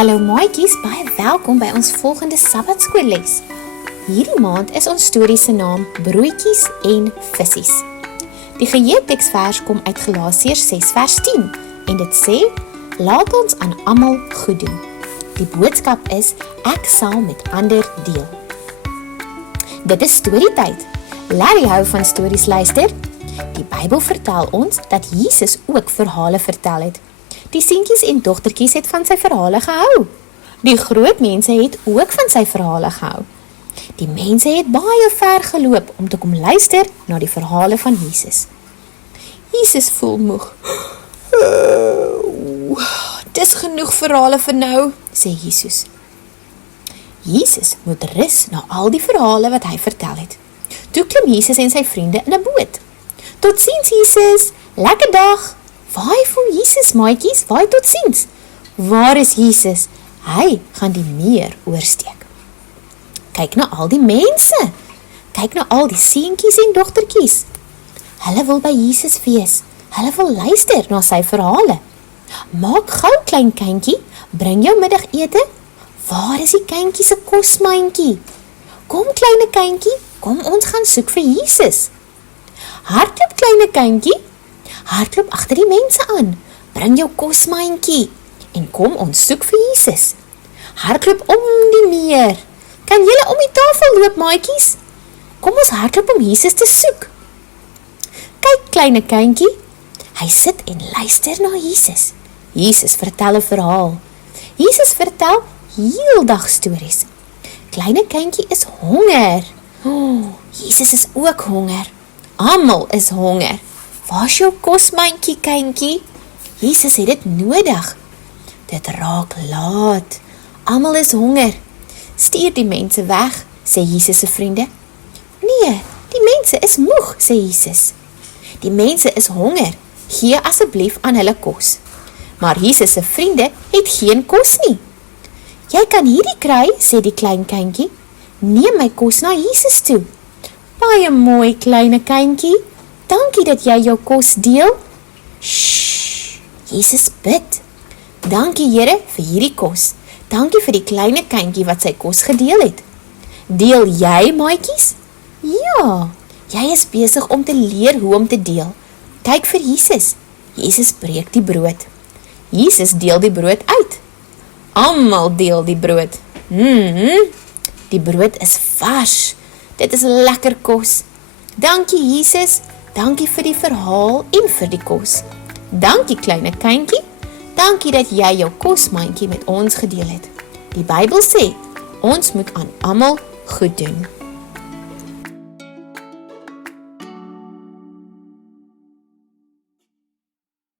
Hallo maatjies, baie welkom by ons volgende Sabbatskoolles. Hierdie maand is ons storie se naam Broodjies en Vissies. Die geheelteksvers kom uit Galasiërs 6 vers 10 en dit sê, laat ons aan almal goed doen. Die boodskap is, ek sal met ander deel. Dit is storietyd. Larry hou van stories luister. Die Bybel vertel ons dat Jesus ook verhale vertel het. Die seentjies en dogtertjies het van sy verhale gehou. Die groot mense het ook van sy verhale gehou. Die mense het baie ver geloop om te kom luister na die verhale van Jesus. Jesus voel moeg. Dis genoeg verhale vir nou, sê Jesus. Jesus moet rus na al die verhale wat hy vertel het. Toe klim Jesus en sy vriende in 'n boot. Tot ziens Jesus, lekker dag. Waai vir Jesus, maatjies, waai tot ziens. Waar is Jesus? Hy gaan die meer oorsteek. Kyk na al die mense. Kyk na al die seentjies en dogtertjies. Hulle wil by Jesus wees. Hulle wil luister na sy verhale. Maak gou klein kindjie, bring jou middagete. Waar is die kindjie se kosmandjie? Kom kleine kindjie, kom ons gaan soek vir Jesus. Hardloop kleine kindjie. Hardloop agter die mense aan, bring jou kosmandjie en kom ons soek vir Jesus. Hardloop om die meer. Kan julle om die tafel loop, maatjies? Kom ons hardloop om Jesus te soek. Kyk kleine kindjie, hy sit en luister na Jesus. Jesus vertel 'n verhaal. Jesus vertel heeldag stories. Kleine kindjie is honger. Jesus is ook honger. Almal is honger. Waar's jou kosmandjie, kindjie? Jesus het dit nodig. Dit raak laat. Almal is honger. Stuur die mense weg, sê Jesus se vriende. Nee, die mense is moeg, sê Jesus. Die mense is honger. Gee asseblief aan hulle kos. Maar Jesus se vriende het geen kos nie. Jy kan hierdie kry, sê die klein kindjie. Neem my kos na Jesus toe. Baie mooi, kleine kindjie. Dankie dat jy jou kos deel. Shhh, Jesus bid. Dankie Here vir hierdie kos. Dankie vir die kleine kindjie wat sy kos gedeel het. Deel jy, maatjies? Ja, jy is besig om te leer hoe om te deel. Kyk vir Jesus. Jesus breek die brood. Jesus deel die brood uit. Almal deel die brood. Die brood is vars. Dit is lekker kos. Dankie Jesus. Dankie vir die verhaal en vir die kos. Dankie kleine kindjie. Dankie dat jy jou kosmandjie met ons gedeel het. Die Bybel sê, ons moet aan almal goed doen.